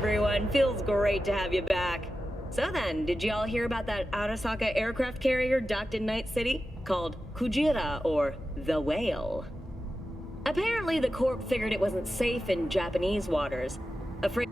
everyone. Feels great to have you back. So then, did y'all hear about that Arasaka aircraft carrier docked in Night City? Called Kujira, or the Whale. Apparently, the Corp figured it wasn't safe in Japanese waters. Afraid...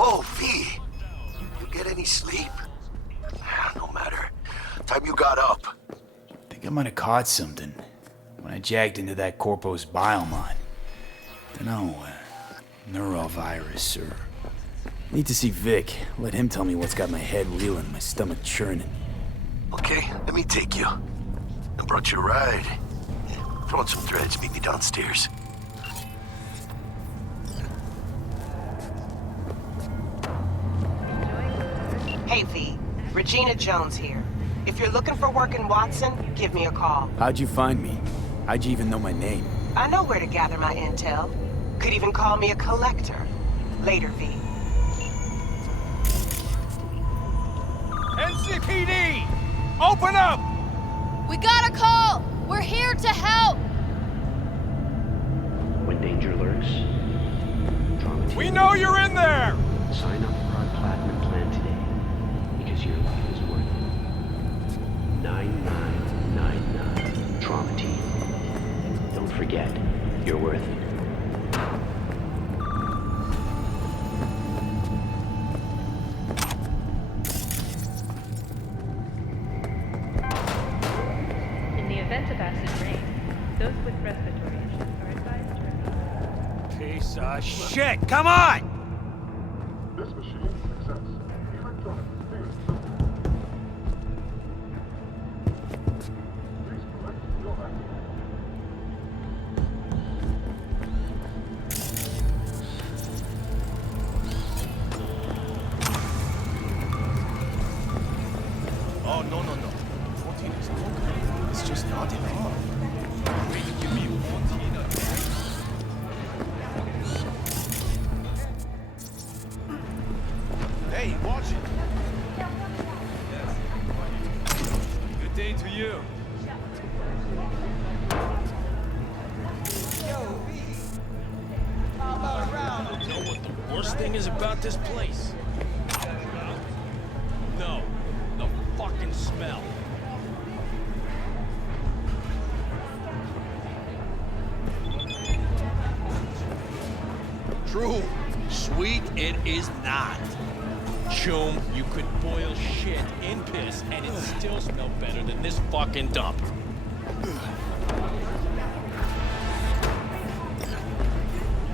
Oh, V! You get any sleep? No matter. Time you got up. Think I might have caught something when I jacked into that Corpo's biomon. Dunno, neurovirus or... Need to see Vic. Let him tell me what's got my head reeling, my stomach churning. Okay, let me take you. I brought you a ride. Throw on some threads, meet me downstairs. Hey, V. Regina Jones here. If you're looking for work in Watson, give me a call. How'd you find me? How'd you even know my name? I know where to gather my intel. Could even call me a collector. Later, V. NCPD! Open up! We got a call! We're here to help! When danger lurks, trauma team. We know you're in there! Sign up for our platinum plan today, because your life is worth it. 9999 Trauma Team. Don't forget, you're worth it. In the event of acid rain, those with respiratory issues are advised to remain. Piece of shit! Come on! This machine accepts electronic payment. Please collect your item. Oh, no. 14 is okay. It's just not enough. Wait, give me 14 again? Hey, watch it. Good day to you. You know what the worst thing is about this place? No, the fucking smell. True. Sweet it is not. Chum, you could boil shit in piss and it still smell better than this fucking dump.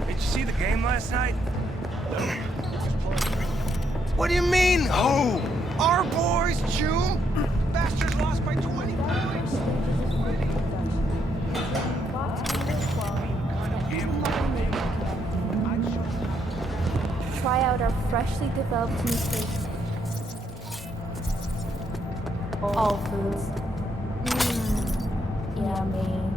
Did you see the game last night? What do you mean, who? Our boys, Chum? Bastards lost by 20 points. Try out our freshly developed new taste. All foods. Yummy.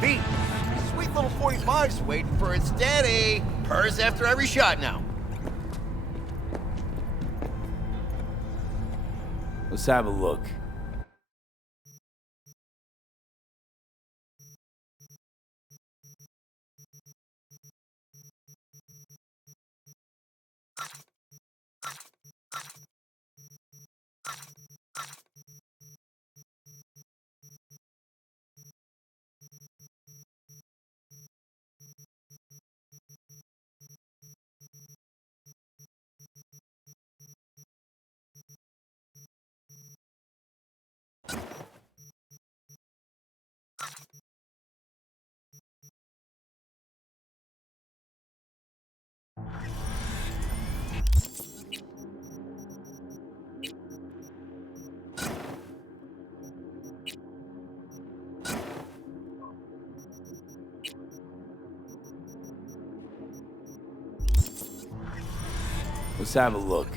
Pete, sweet little 45's waiting for its daddy. Purrs after every shot now. Let's have a look. Let's have a look.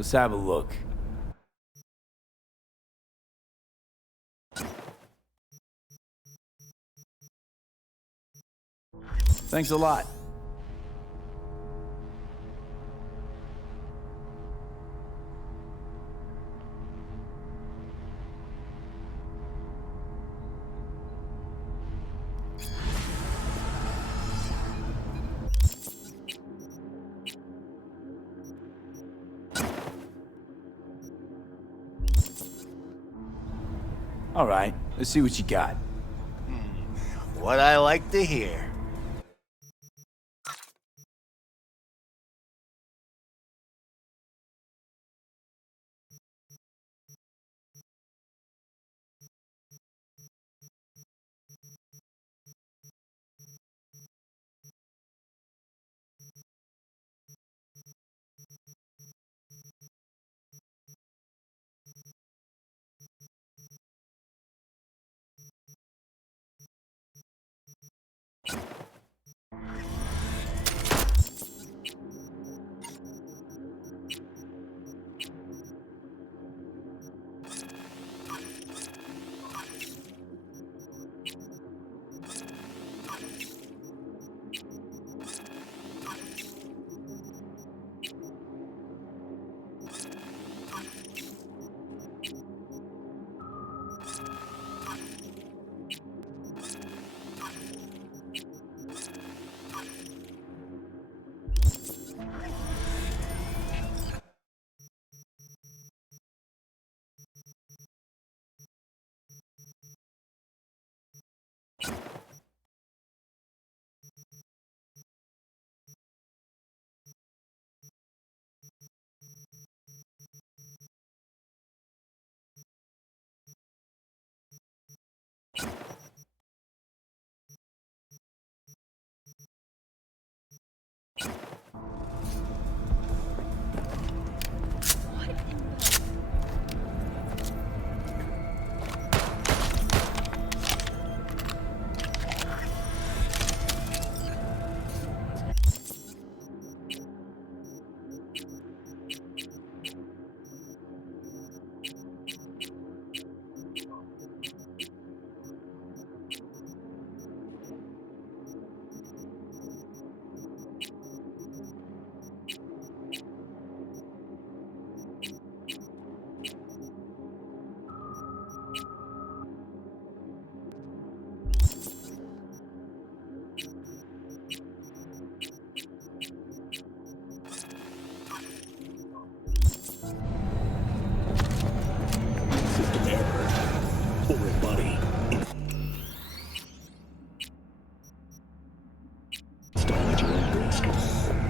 Let's have a look. Thanks a lot. All right, let's see what you got. What I like to hear.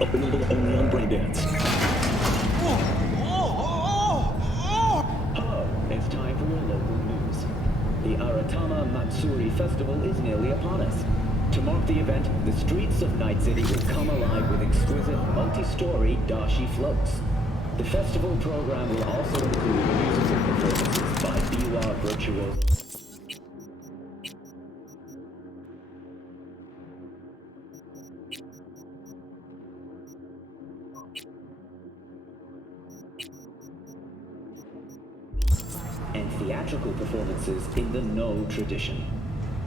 Available only on Braindance. It's time for your local news. The Aratama Matsuri Festival is nearly upon us. To mark the event, the streets of Night City will come alive with exquisite multi-story dashi floats. The festival program will also include musical performances by Biwa virtuosos. And theatrical performances in the No tradition.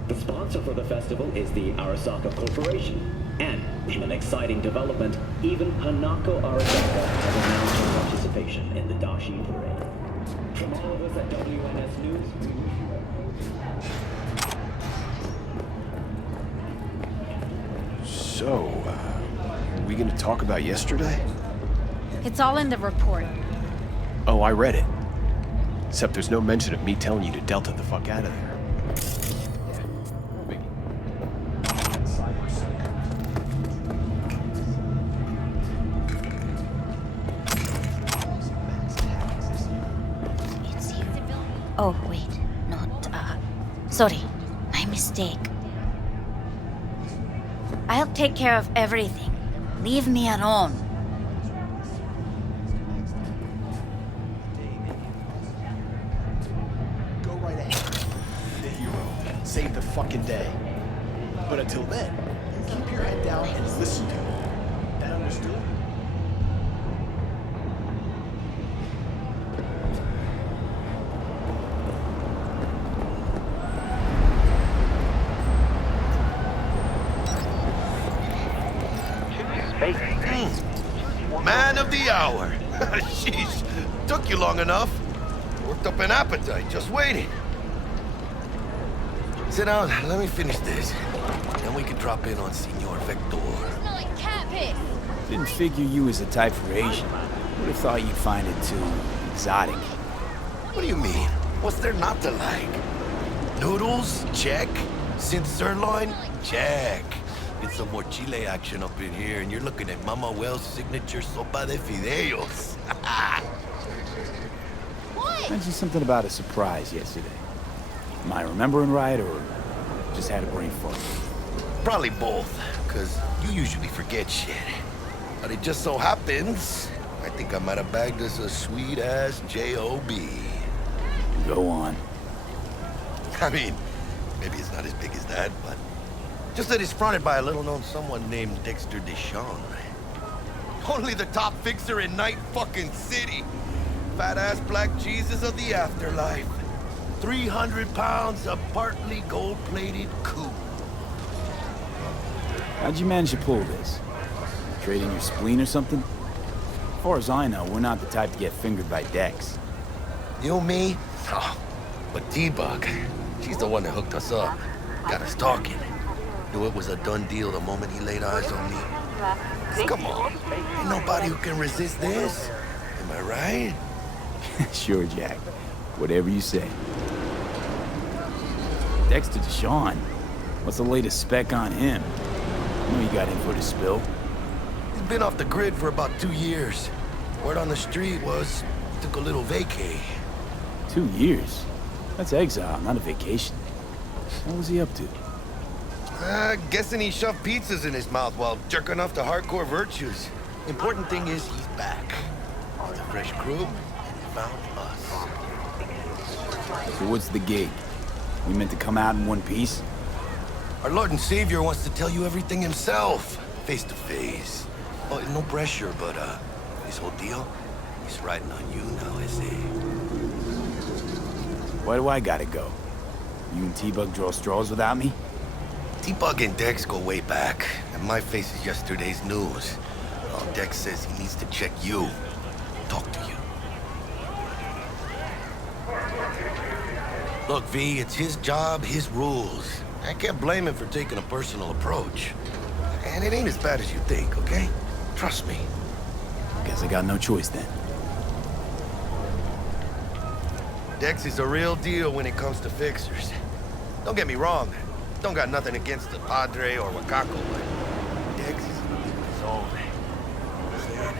The sponsor for the festival is the Arasaka Corporation. And, in an exciting development, even Hanako Arasaka has announced her participation in the Dashi Parade. From all of us at WNS News, we wish you So, are we gonna talk about yesterday? It's all in the report. Oh, I read it. Except there's no mention of me telling you to Delta the fuck out of there. Oh, wait. Not, sorry. My mistake. I'll take care of everything. Leave me alone. Go right ahead. The hero. Save the fucking day. But until then, keep your head down and listen to me. That understood? hour. Sheesh, took you long enough. Worked up an appetite, just waiting. Sit down, let me finish this. Then we can drop in on Senor Vector. Smell like cat piss. Didn't figure you was the type for Asian. Would have thought you'd find it too exotic. What do you mean? What's there not to like? Noodles? Check. Synth sirloin? Check. Get some more Chile action up in here, and you're looking at Mama Wells' signature sopa de fideos. What? Mentioned something about a surprise yesterday. Am I remembering right, or just had a brain fart? Probably both, because you usually forget shit. But it just so happens, I think I might have bagged us a sweet-ass J.O.B. Go on. I mean, maybe it's not as big as that, but just that it's fronted by a little-known someone named Dexter Deshawn. Only the top fixer in Night fucking City. Fat-ass black Jesus of the afterlife. 300 pounds of partly gold-plated coupe. How'd you manage to pull this? Trade in your spleen or something? As far as I know, we're not the type to get fingered by Dex. You, me? Oh, but T-Bug, she's the one that hooked us up. Got us talking. Knew it was a done deal the moment he laid eyes on me. Come on, ain't nobody who can resist this. Am I right? Sure, Jack. Whatever you say. Dexter Deshawn. What's the latest spec on him? I know you got info to spill. He's been off the grid for about 2 years. Word on the street was he took a little vacay. 2 years? That's exile, not a vacation. What was he up to? Guessing he shoved pizzas in his mouth while jerking off to hardcore virtues. Important thing is he's back. With a fresh crew, and he found us. So what's the gig? We meant to come out in one piece? Our Lord and Savior wants to tell you everything himself, face to face. Oh, no pressure, but this whole deal, he's riding on you now, I say. Why do I gotta go? You and T-Bug draw straws without me? T-Bug and Dex go way back, and my face is yesterday's news. Well, Dex says he needs to check you, talk to you. Look, V, it's his job, his rules. I can't blame him for taking a personal approach. And it ain't as bad as you think, okay? Trust me. Guess I got no choice then. Dex is a real deal when it comes to fixers. Don't get me wrong. Don't got nothing against the Padre or Wakako, but Dex is in his own. Understand?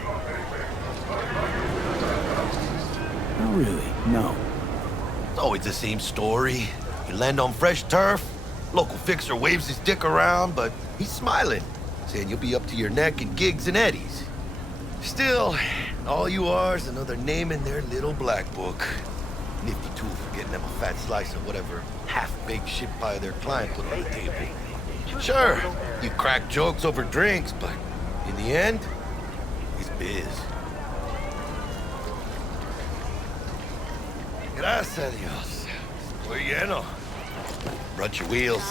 Not really, no. It's always the same story. You land on fresh turf, local fixer waves his dick around, but he's smiling, saying you'll be up to your neck in gigs and eddies. Still, all you are is another name in their little black book. Nifty tool for getting them a fat slice of whatever half-baked shit pie their client put on the table. Sure, you crack jokes over drinks, but in the end, it's biz. Gracias a Dios. Estoy lleno. Brought your wheels.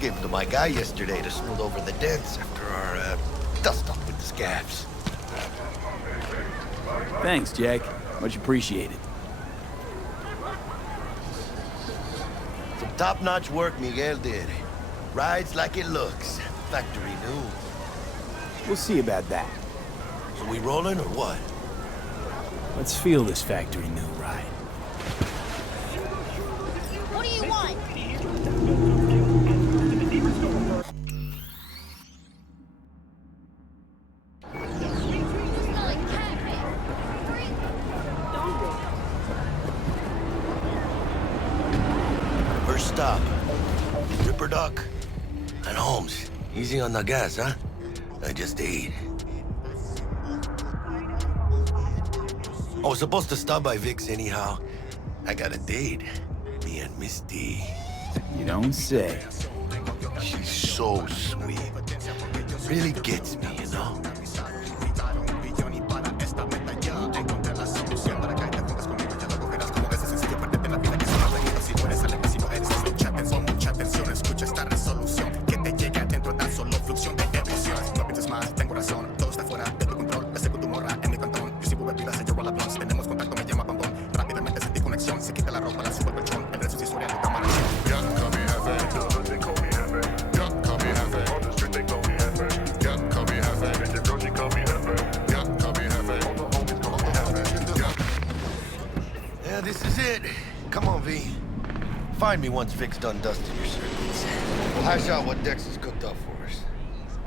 Gave them to my guy yesterday to smooth over the dents after our dust-up with the scabs. Thanks, Jack. Much appreciated. Some top-notch work Miguel did. Rides like it looks. Factory new. We'll see about that. So we rolling or what? Let's feel this factory new ride. What do you want? First stop. Ripper Duck and Holmes. Easy on the gas, huh? I just ate. I was supposed to stop by Vic's anyhow. I got a date. Me and Misty. You don't say. She's so sweet. Really gets me, you know? Tengo razón, todo está fuera de tu control. Desde tu morra en mi control. activa, se llevó la plus. Tenemos contacto, me llama Pambón. Rápidamente sentí conexión, se quita la ropa, la subo al colchón. El resto es historia, tu cámara. Ya, call me jefe. They call me jefe. Ya, call me jefe. On the street, they call me jefe. Ya, call me jefe. Bitch, bro, she call me jefe. Ya, call me jefe. All the homies call me jefe. Ya. Yeah, this is it. Come on, V. Find me once Vic's done dusting your circuits. We'll hash out what Dex has cooked up for us.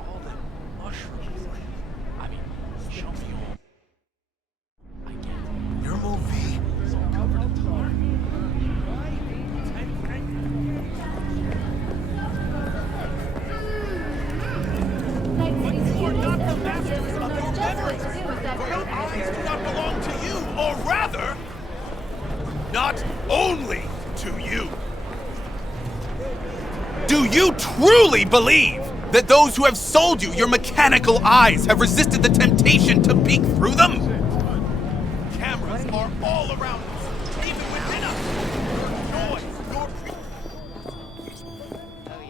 All them mushrooms. I mean, show me all. I get it. Your move, V. It's all covered in tar. You are not the masters of your memories. For your eyes do not belong to you, or rather, not only to you. Do you truly believe that those who have sold you your mechanical eyes have resisted the temptation to peek through them? Cameras are all around us, even within us. Noise,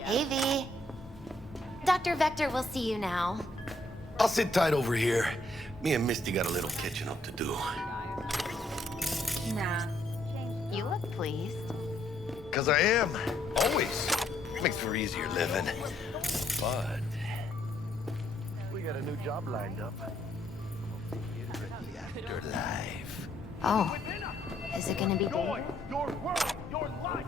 Hey, V. Dr. Vector will see you now. I'll sit tight over here. Me and Misty got a little catching up to do. Nah. You look pleased. 'Cause I am. Always. Makes for easier living. But we got a new job lined up. Afterlife. Oh. Is it gonna be Joy, your world, your life.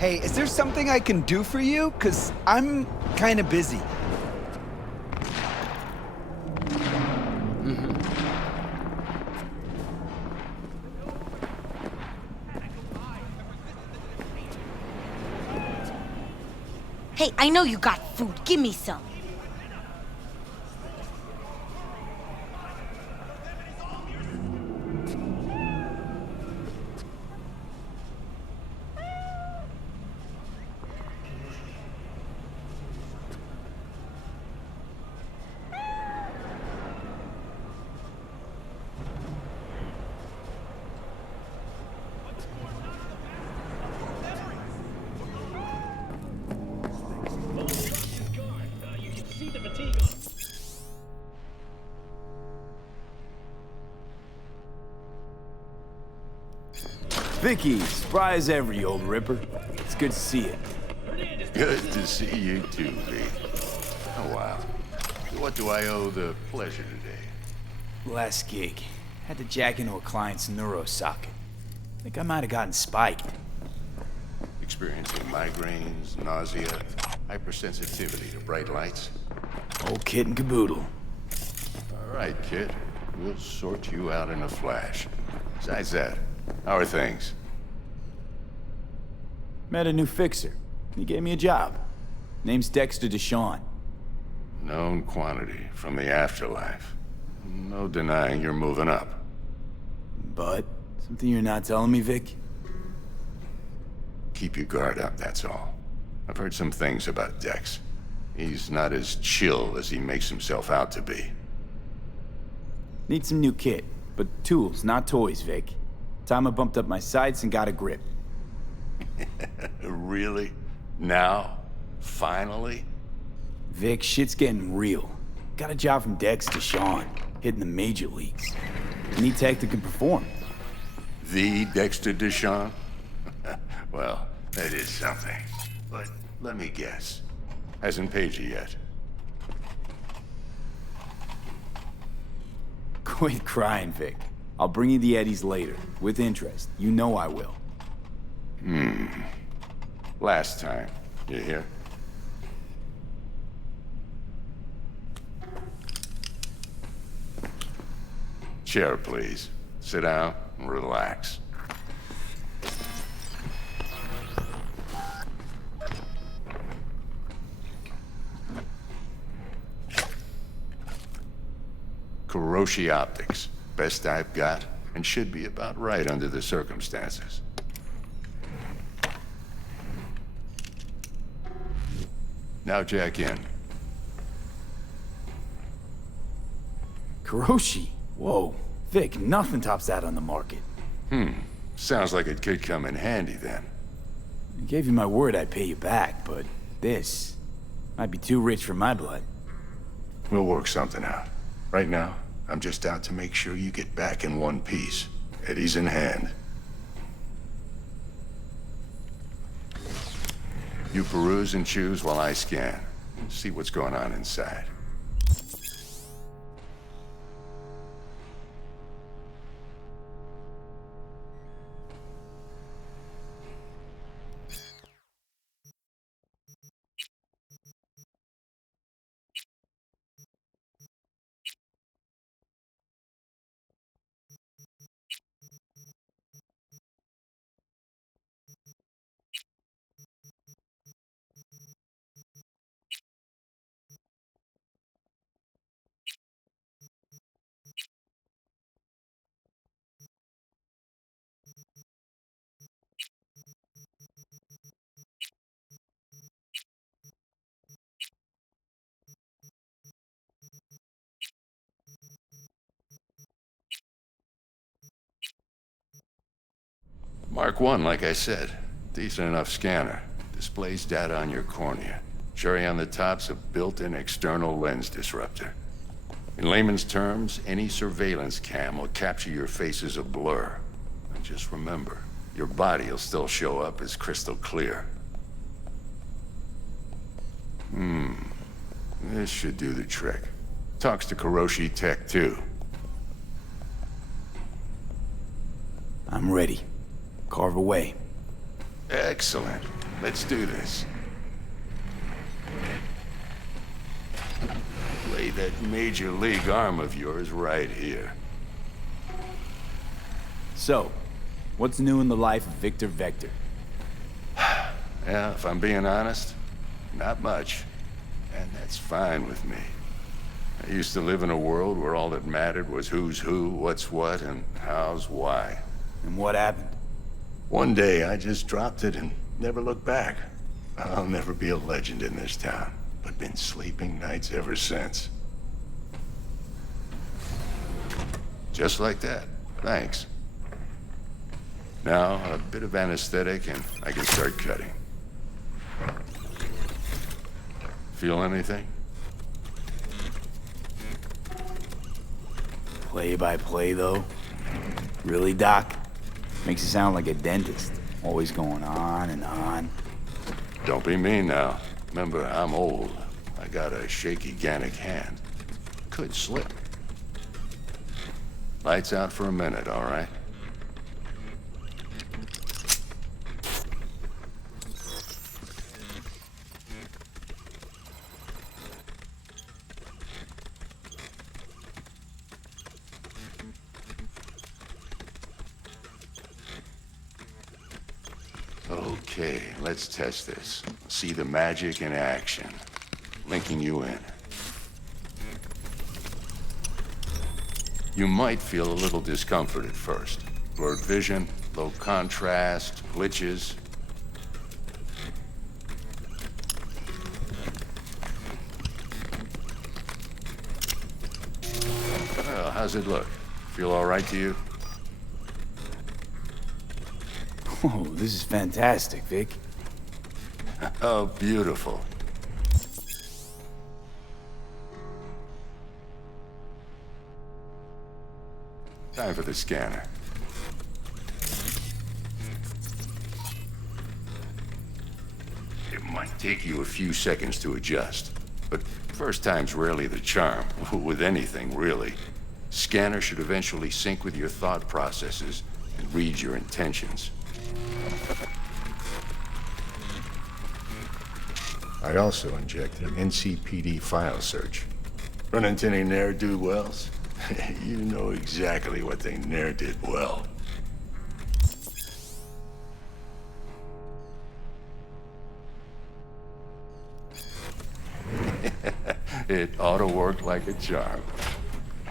Hey, is there something I can do for you? 'Cause I'm kind of busy. Hey, I know you got food. Give me some. Vicky, surprise ever, you old ripper. It's good to see you. Good to see you too, V. Oh, wow. What do I owe the pleasure today? Last gig. Had to jack into a client's neuro socket. Think I might have gotten spiked. Experiencing migraines, nausea, hypersensitivity to bright lights? Old kit and caboodle. All right, kid. We'll sort you out in a flash. Besides that, how are things? Met a new fixer. He gave me a job. Name's Dexter Deshawn. Known quantity from the afterlife. No denying you're moving up. But, something you're not telling me, Vic? Keep your guard up, that's all. I've heard some things about Dex. He's not as chill as he makes himself out to be. Need some new kit, but tools, not toys, Vic. Time I bumped up my sights and got a grip. Really? Now? Finally? Vic, shit's getting real. Got a job from Dex to Sean, hitting the major leagues. Need tech that can perform. The Dexter Deshawn? Well, that is something. But let me guess. Hasn't paid you yet. Quit crying, Vic. I'll bring you the eddies later, with interest. You know I will. Last time. You hear? Chair, please. Sit down and relax. Kuroshi optics. Best I've got, and should be about right under the circumstances. Now jack in. Kuroshi? Whoa. Vic, nothing tops that on the market. Sounds like it could come in handy then. I gave you my word I'd pay you back, but this might be too rich for my blood. We'll work something out. Right now, I'm just out to make sure you get back in one piece. Eddie's in hand. You peruse and choose while I scan. See what's going on inside. Mark 1, like I said. Decent enough scanner. Displays data on your cornea. Cherry on the top's a built-in external lens disruptor. In layman's terms, any surveillance cam will capture your face as a blur. And just remember, your body will still show up as crystal clear. This should do the trick. Talks to Kuroshi Tech, too. I'm ready. Carve away. Excellent. Let's do this. Lay that major league arm of yours right here. So, what's new in the life of Victor Vector? Yeah, if I'm being honest, not much. And that's fine with me. I used to live in a world where all that mattered was who's who, what's what, and how's why. And what happened? One day, I just dropped it and never looked back. I'll never be a legend in this town, but been sleeping nights ever since. Just like that. Thanks. Now, a bit of anesthetic and I can start cutting. Feel anything? Play by play, though? Really, Doc? Makes you sound like a dentist. Always going on and on. Don't be mean now. Remember, I'm old. I got a shaky Gannic hand. Could slip. Lights out for a minute, all right? Okay, let's test this. See the magic in action. Linking you in. You might feel a little discomfort at first. Blurred vision, low contrast, glitches. Well, how's it look? Feel all right to you? Oh, this is fantastic, Vic. Oh, beautiful. Time for the scanner. It might take you a few seconds to adjust, but first time's rarely the charm, with anything, really. Scanner should eventually sync with your thought processes and read your intentions. I also injected an NCPD file search. Run into any ne'er-do-wells? You know exactly what they ne'er did well. It ought to work like a charm.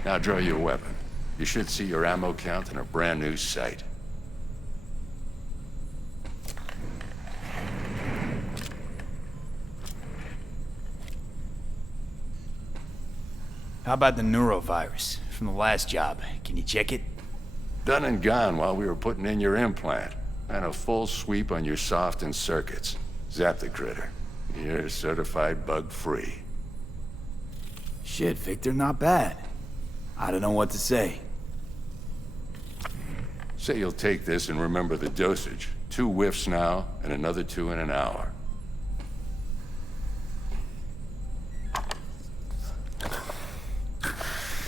Now draw your weapon. You should see your ammo count in a brand new sight. How about the neurovirus from the last job? Can you check it? Done and gone while we were putting in your implant. And a full sweep on your soft and circuits. Zap the critter. You're certified bug-free. Shit, Victor, not bad. I don't know what to say. Say you'll take this and remember the dosage. 2 whiffs now, and another 2 in an hour.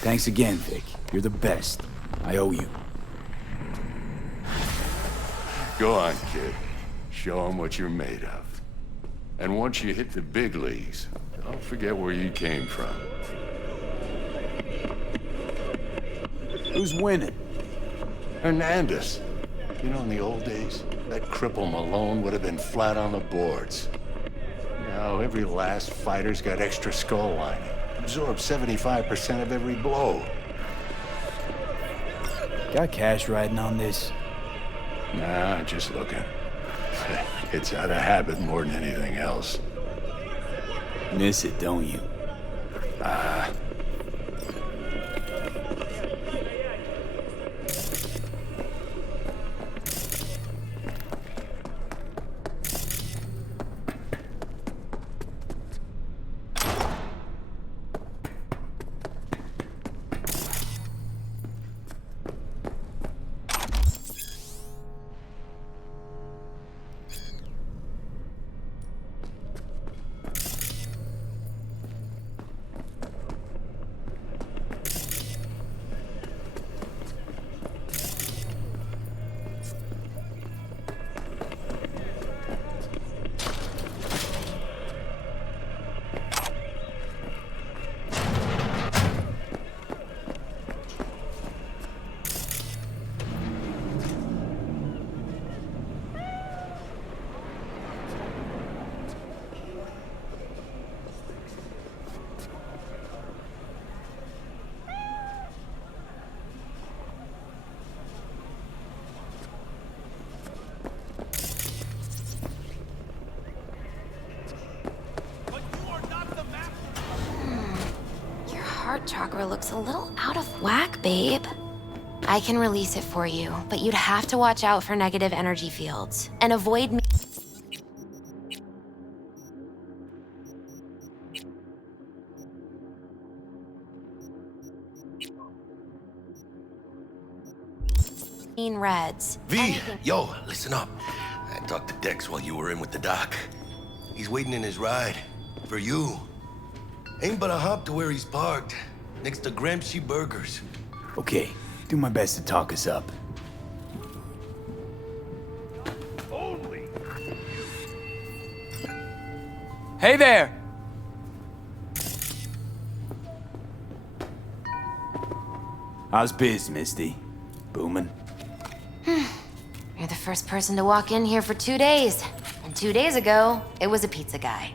Thanks again, Vic. You're the best. I owe you. Go on, kid. Show them what you're made of. And once you hit the big leagues, don't forget where you came from. Who's winning? Hernandez. You know, in the old days, that cripple Malone would have been flat on the boards. Now, every last fighter's got extra skull lining. Absorbs 75% of every blow. Got cash riding on this? Nah, just looking. It's out of habit more than anything else. Miss it, don't you? Heart chakra looks a little out of whack, babe. I can release it for you, but you'd have to watch out for negative energy fields and avoid me. Reds. V, yo, listen up. I talked to Dex while you were in with the doc. He's waiting in his ride. For you. Ain't but a hop to where he's parked. Next to Gramsci Burgers. Okay, do my best to talk us up. Hey there! How's biz, Misty? Booming? You're the first person to walk in here for 2 days. And 2 days ago, it was a pizza guy.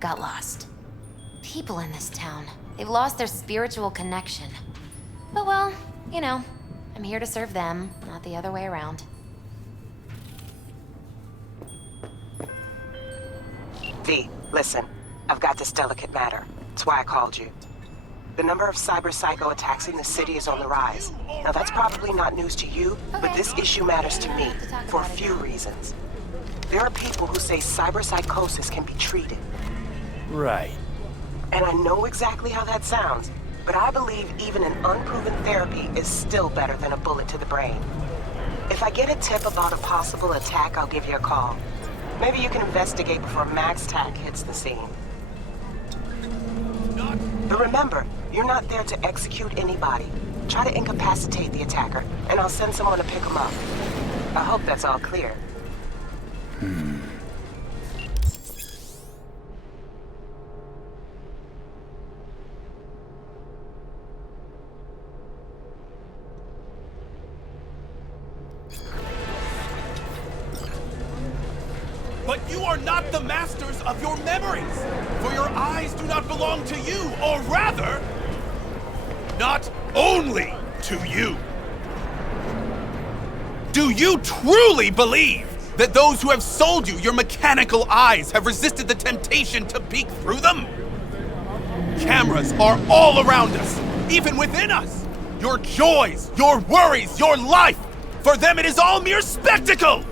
Got lost. People in this town, they've lost their spiritual connection. But well, you know, I'm here to serve them, not the other way around. V, listen. I've got this delicate matter. That's why I called you. The number of cyber psycho attacks in the city is on the rise. Now that's probably not news to you, but this issue matters to me for a few reasons. There are people who say cyber psychosis can be treated. Right. And I know exactly how that sounds, but I believe even an unproven therapy is still better than a bullet to the brain. If I get a tip about a possible attack, I'll give you a call. Maybe you can investigate before Max Tack hits the scene. But remember, you're not there to execute anybody. Try to incapacitate the attacker, and I'll send someone to pick him up. I hope that's all clear. But you are not the masters of your memories, for your eyes do not belong to you, or rather... not only to you. Do you truly believe that those who have sold you your mechanical eyes have resisted the temptation to peek through them? Cameras are all around us, even within us. Your joys, your worries, your life. For them, it is all mere spectacle.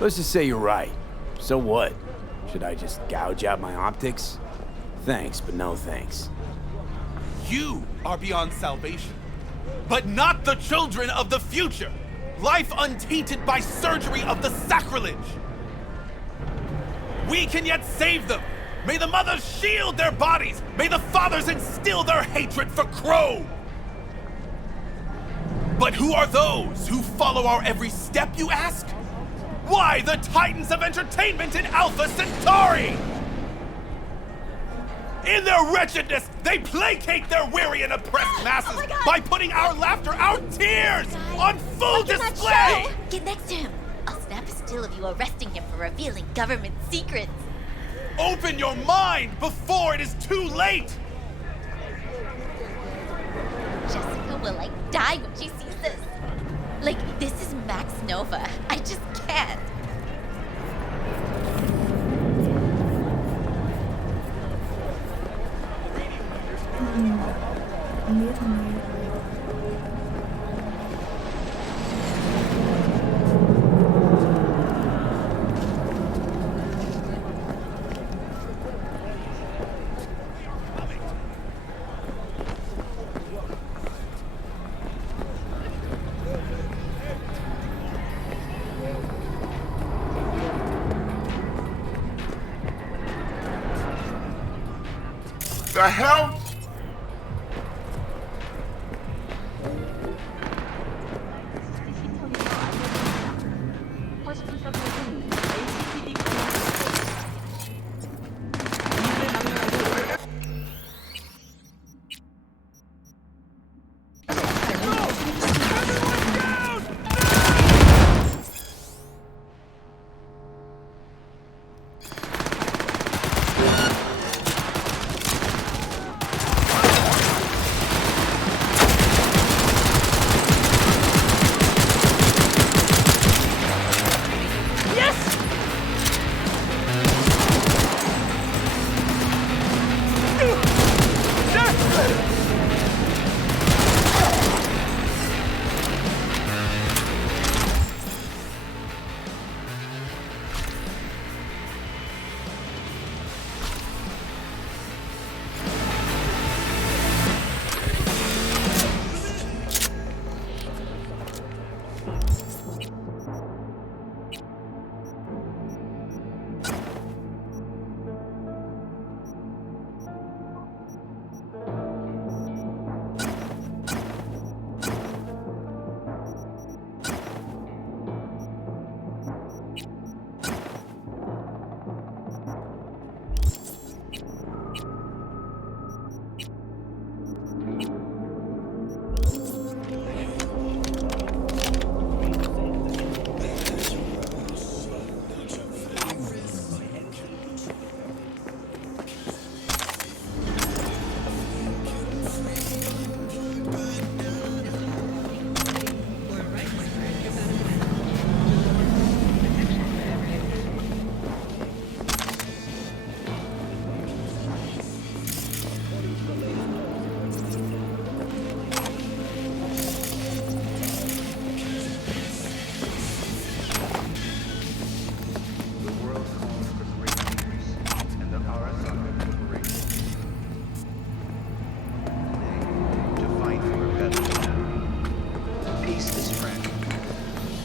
Let's just say you're right. So what? Should I just gouge out my optics? Thanks, but no thanks. You are beyond salvation, but not the children of the future. Life untainted by surgery of the sacrilege. We can yet save them. May the mothers shield their bodies. May the fathers instill their hatred for Crow. But who are those who follow our every step, you ask? Why the titans of entertainment in Alpha Centauri? In their wretchedness, they placate their weary and oppressed masses by putting our laughter, our tears, on full display! Get next to him. I'll snap a still of you arresting him for revealing government secrets. Open your mind before it is too late! Jessica will, die when she sees this. This is Max Nova. I just can't. The hell?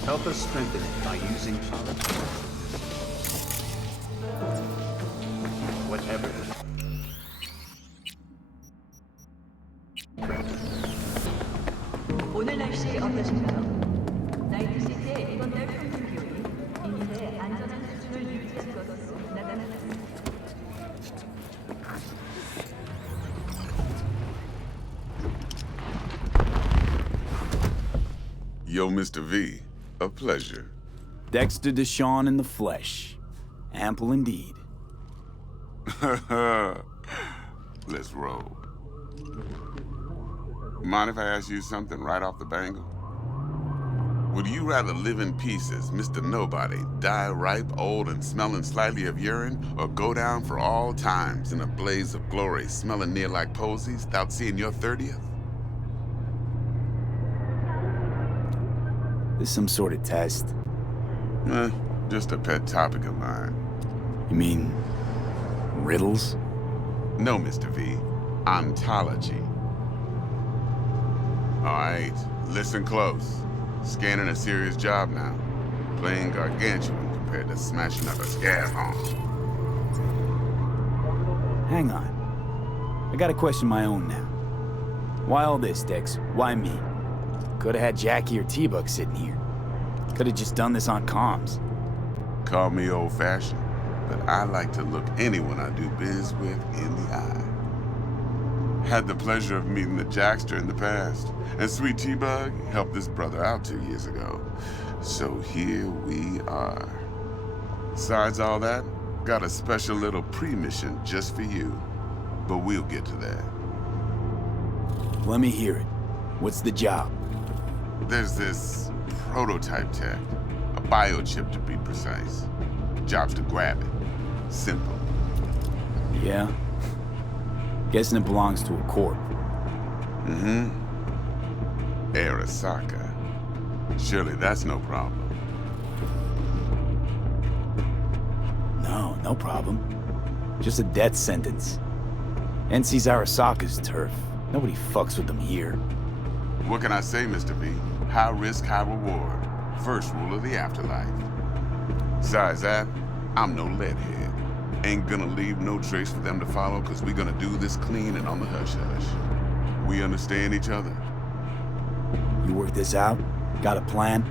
Help us strengthen it by using our whatever. 오늘 날씨 어떠신가요? 나이트시티의 이번 달 평균 기온이 이미의 안전한 수준을 유지한 것으로 나타났습니다. Yo, Mr. V, a pleasure. Dexter Deshawn in the flesh. Ample indeed. Let's roll. Mind if I ask you something right off the bangle? Would you rather live in pieces, Mr. Nobody, die ripe, old, and smelling slightly of urine, or go down for all times in a blaze of glory, smelling near like posies, without seeing your 30th? This some sort of test? Just a pet topic of mine. You mean riddles? No, Mr. V. Ontology. All right, listen close. Scanning a serious job now. Playing gargantuan compared to smashing up a scab home. Hang on. I got a question of my own now. Why all this, Dex? Why me? Could've had Jackie or T-Bug sitting here. Could've just done this on comms. Call me old-fashioned, but I like to look anyone I do biz with in the eye. Had the pleasure of meeting the Jackster in the past, and Sweet T-Bug helped this brother out 2 years ago. So here we are. Besides all that, got a special little pre-mission just for you. But we'll get to that. Let me hear it. What's the job? There's this prototype tech, a biochip to be precise. Job's to grab it. Simple. Yeah? Guessing it belongs to a corp. Mm-hmm. Arasaka. Surely that's no problem. No problem. Just a death sentence. NC's Arasaka's turf. Nobody fucks with them here. What can I say, Mr. V? High risk, high reward. First rule of the afterlife. Besides that, I'm no leadhead. Ain't gonna leave no trace for them to follow, cause we gonna do this clean and on the hush-hush. We understand each other. You work this out? Got a plan?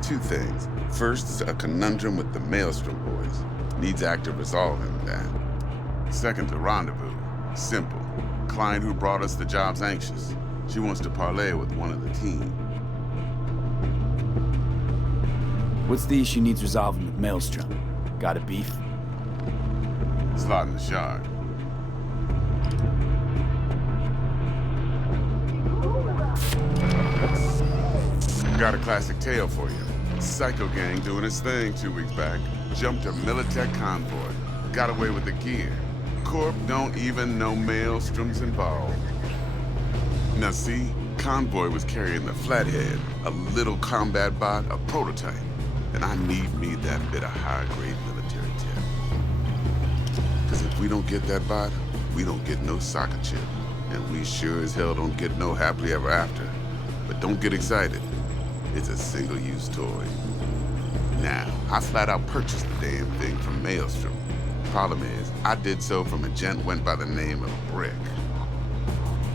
Two things. First is a conundrum with the Maelstrom boys. Needs active resolving with that. Second, a rendezvous. Simple. Client who brought us the job's anxious. She wants to parlay with one of the team. What's the issue needs resolving with Maelstrom? Got a beef? Slot in the shard. Got a classic tale for you. Psycho gang doing its thing 2 weeks back. Jumped a Militech convoy. Got away with the gear. Corp don't even know Maelstrom's involved. Now see, convoy was carrying the Flathead, a little combat bot, a prototype. And I need me that bit of high-grade military tech. Cause if we don't get that bot, we don't get no soccer chip. And we sure as hell don't get no happily ever after. But don't get excited. It's a single-use toy. Now, I flat out purchased the damn thing from Maelstrom. Problem is, I did so from a gent went by the name of Brick.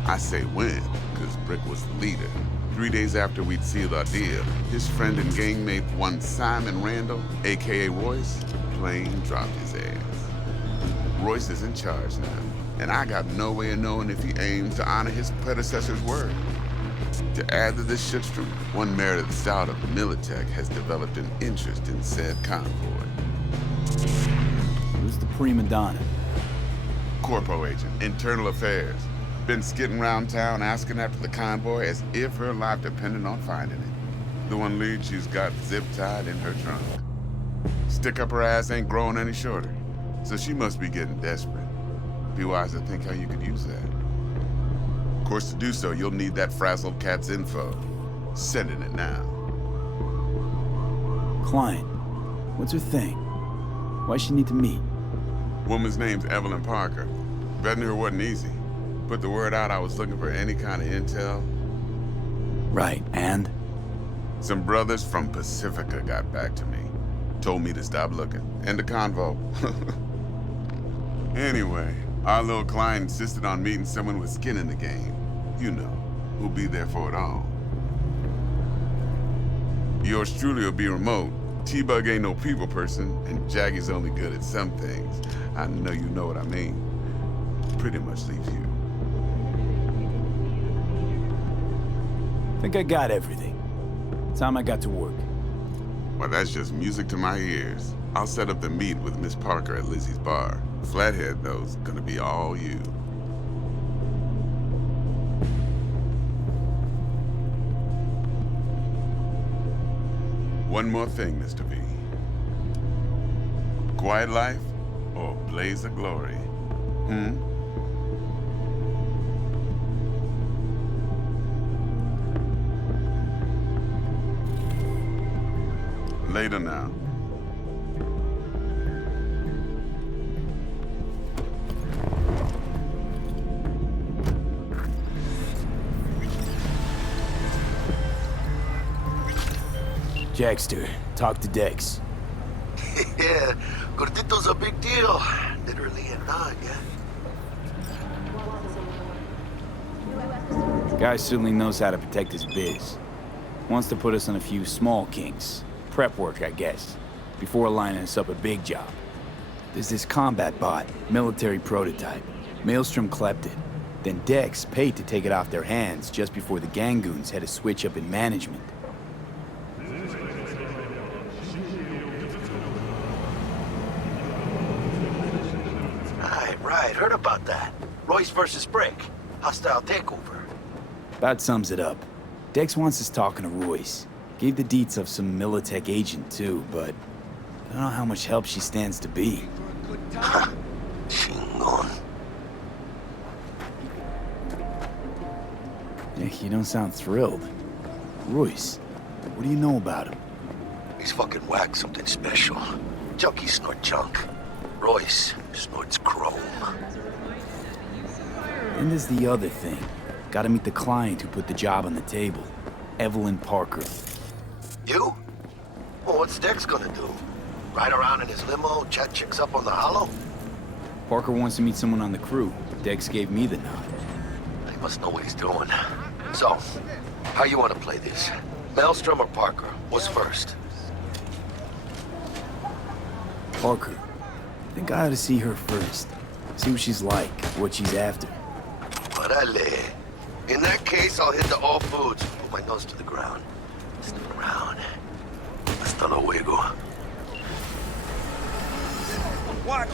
I say when, because Brick was the leader. 3 days after we'd sealed our deal, his friend and gangmate, one Simon Randall, aka Royce, plain dropped his ass. Royce is in charge now, and I got no way of knowing if he aims to honor his predecessor's word. To add to this shitstorm, one merit of the style of Militech has developed an interest in said convoy. Who's the prima donna? Corpo agent, internal affairs. Been skidding around town asking after the convoy as if her life depended on finding it. The one lead she's got zip-tied in her trunk. Stick up her ass ain't growing any shorter, so she must be getting desperate. Be wise to think how you could use that. Of course, to do so, you'll need that frazzled cat's info. Sending it now. Client. What's her thing? Why's she need to meet? Woman's name's Evelyn Parker. Betting her wasn't easy. Put the word out I was looking for any kind of intel. Right, and? Some brothers from Pacifica got back to me. Told me to stop looking. End of convo. Anyway, our little client insisted on meeting someone with skin in the game. You know, who'll be there for it all. Yours truly will be remote. T-Bug ain't no people person, and Jaggy's only good at some things. I know you know what I mean. Pretty much leaves you. Think I got everything. Time I got to work. Well, that's just music to my ears. I'll set up the meet with Miss Parker at Lizzie's bar. Flathead, though's gonna be all you. One more thing, Mr. V. Quiet life or blaze of glory? Later now. Jackster, talk to Dex. Yeah, Gordito's a big deal. Literally and not, yeah. Guy certainly knows how to protect his biz. Wants to put us on a few small kinks. Prep work, I guess. Before lining us up a big job. There's this combat bot, military prototype. Maelstrom clept it. Then Dex paid to take it off their hands just before the Gangoons had a switch up in management. Right, heard about that. Royce versus Brick. Hostile takeover. About sums it up. Dex wants us talking to Royce. Gave the deets of some Militech agent too, but I don't know how much help she stands to be. Chingon. Yeah, you don't sound thrilled. Royce, what do you know about him? He's fucking whack, something special. Junkies snort junk. Royce snorts chrome. And there's the other thing. Gotta meet the client who put the job on the table. Evelyn Parker. You? Well, what's Dex gonna do? Ride around in his limo, chat chicks up on the hollow? Parker wants to meet someone on the crew. Dex gave me the nod. He must know what he's doing. So, how you want to play this? Maelstrom or Parker? What's first? Parker. I think I ought to see her first. See what she's like, what she's after. Orale. In that case, I'll hit the all foods. Put my nose to the ground. Sniff around. Hasta luego. Watch!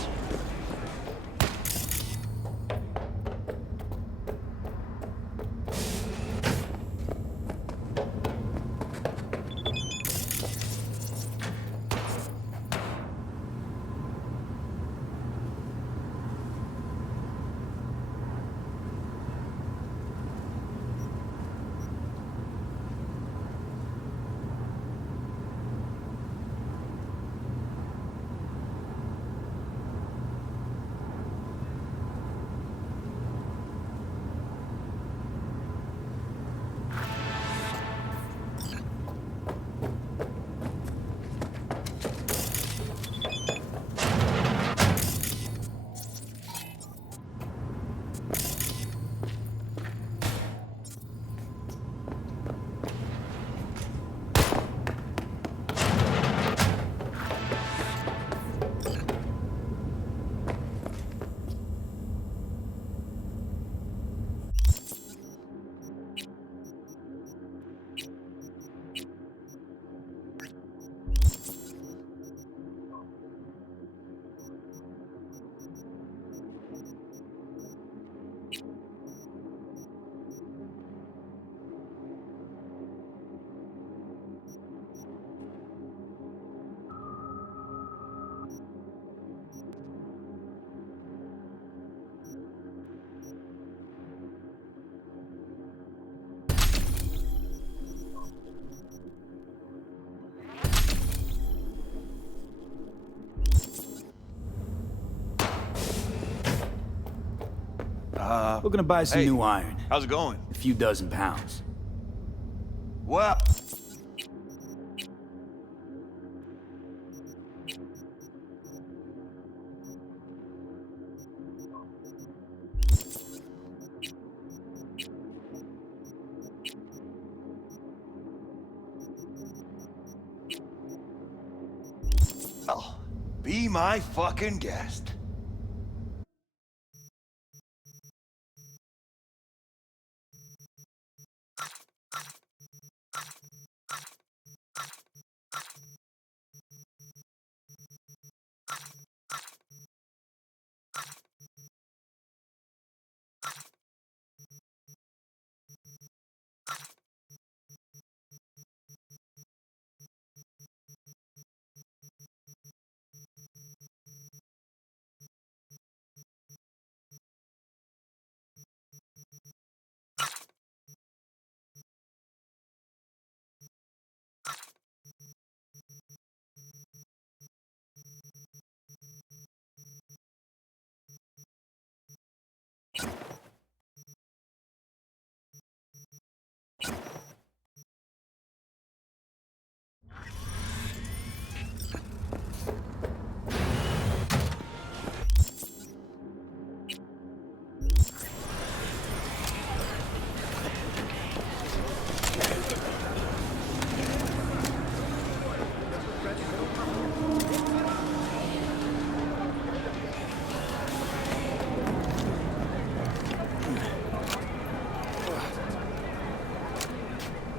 Looking to buy some Hey, new iron. how's it going? A few dozen pounds. Well, be my fucking guest.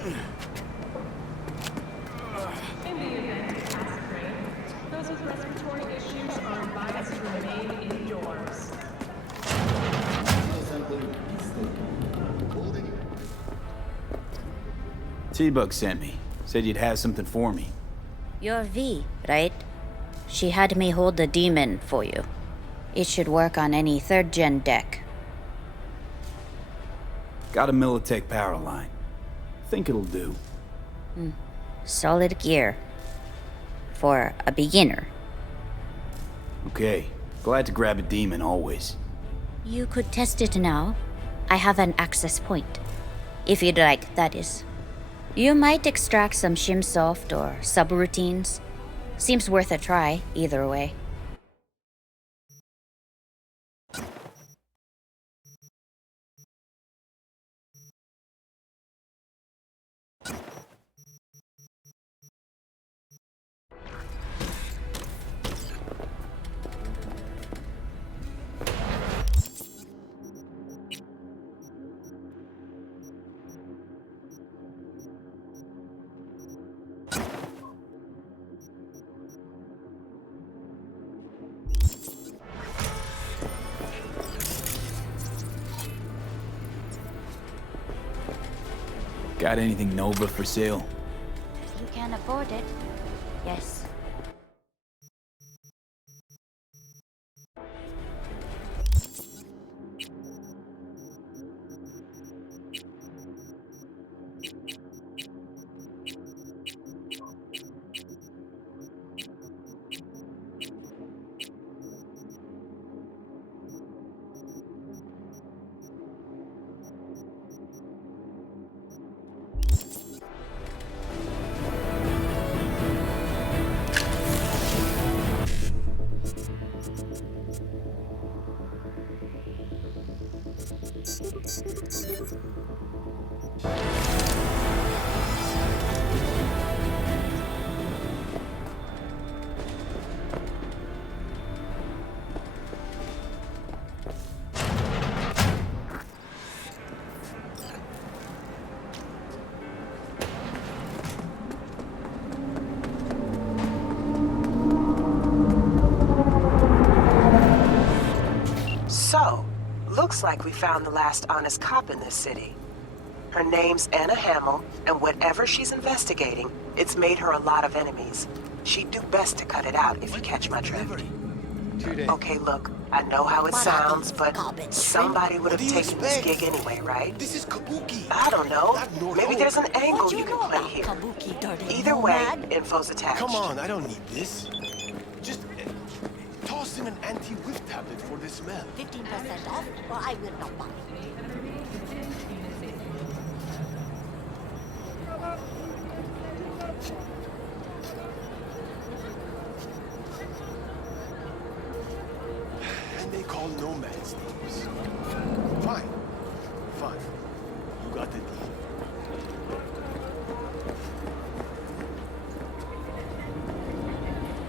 In the event of acid rain, those with respiratory issues are advised to remain indoors. T-Bug sent me. Said you'd have something for me. You're V, right? She had me hold the demon for you. It should work on any 3rd-gen deck. Got a Militech power line. Think it'll do. Solid gear. For a beginner. Okay. Glad to grab a demon always. You could test it now. I have an access point. If you'd like, that is. You might extract some shimsoft or subroutines. Seems worth a try, either way. Got anything Nova for sale? You can afford it. Yes. So, looks like we found the last honest cop in this city. Her name's Anna Hamill, and whatever she's investigating, it's made her a lot of enemies. She'd do best to cut it out if you catch my drift. Okay, look, I know how it sounds, but somebody would have taken this gig anyway, right? This is Kabuki. I don't know. Maybe there's an angle you can play here. Either way, info's attached. Come on, I don't need this. Just toss in an anti-whiff tablet for the smell. 15% off, or I will not buy. And they call nomads names. Fine. Fine. You got the deal.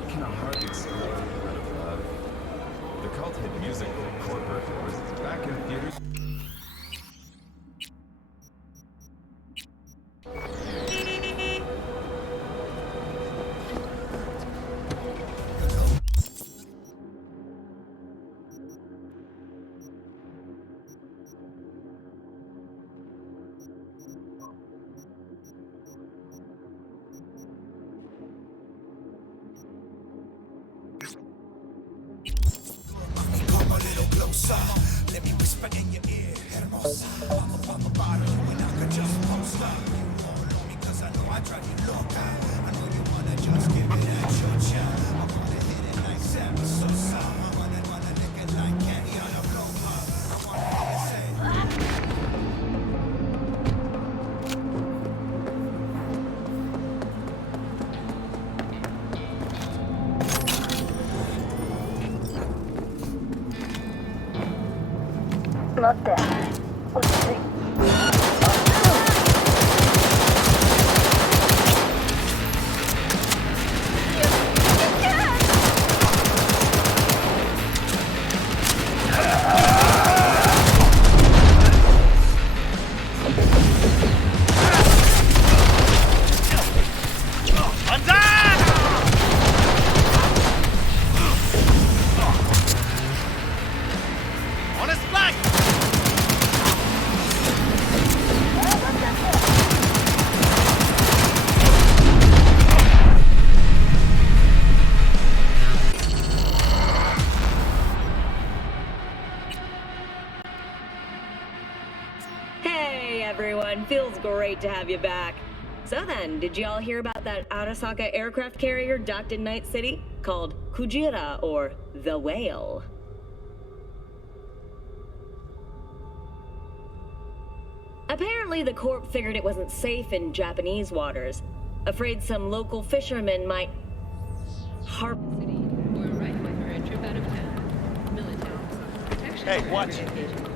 Can a heart explode out of love? The cult hit musical corporate wars is back in theaters. Let me whisper in your ear, hermosa. I'm a bottle when I could just post up. You all know me cause I know I drive you loca. I know you wanna just give it at your chow. I wanna hit it like Sammy Sosa. I wanna lick it like candy on a blow up. I wanna say Not that. Let's see. great to have you back. So then, did y'all hear about that Arasaka aircraft carrier docked in Night City? Called Kujira, or the Whale? Apparently the Corp figured it wasn't safe in Japanese waters. Afraid some local fishermen might harp. Hey, watch it.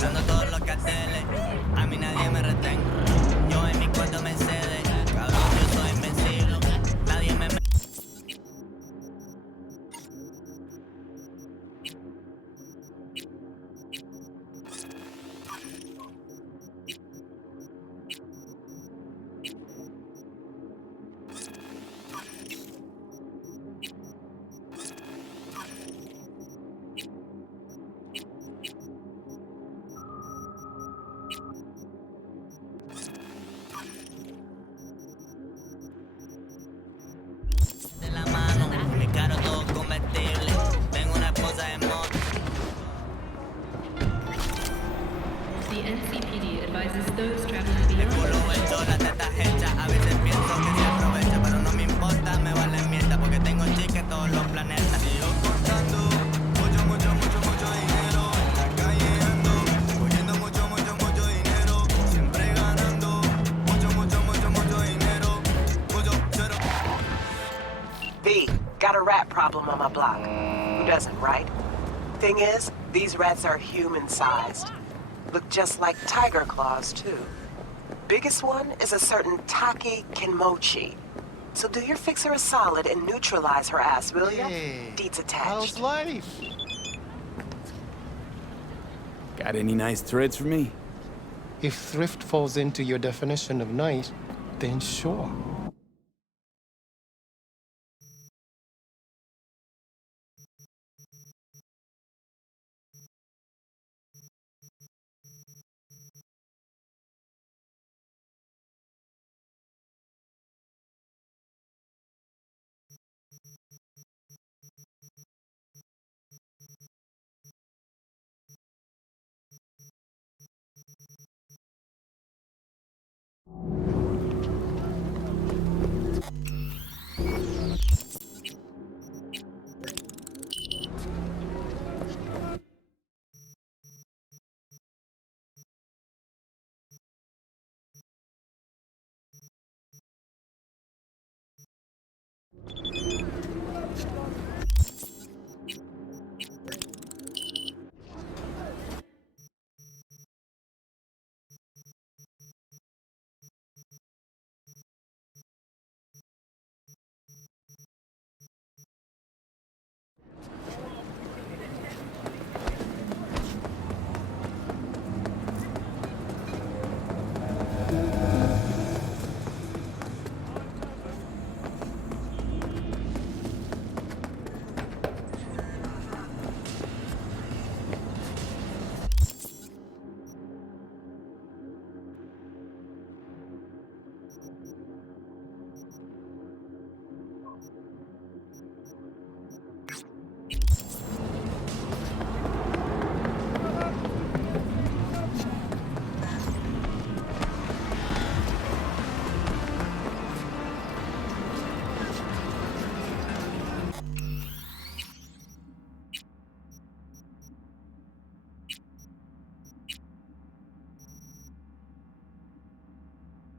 Dando todos los carteles, a mí nadie me retén. Yo en mi cuarto Mercedes, cabrón, yo soy invencible. Nadie me de la mano, mi carro todo convertible. Tengo una esposa de moto. The NCPD advises those traveling beyond La teta hecha, a veces pienso que se aprovecha, pero no me importa, me vale mierda porque tengo chica en todos los planetas. Y yo contando mucho dinero, en la calle ando, cogiendo mucho dinero, siempre ganando, mucho dinero, cero. V, got a rat problem on my block. Who doesn't, right? Thing is, these rats are human-sized. Look just like tiger claws, too. Biggest one is a certain Taki Kenmochi. So do your fixer a solid and neutralize her ass, will ya? Deeds attached. How's life? Got any nice threads for me? If thrift falls into your definition of nice, then sure.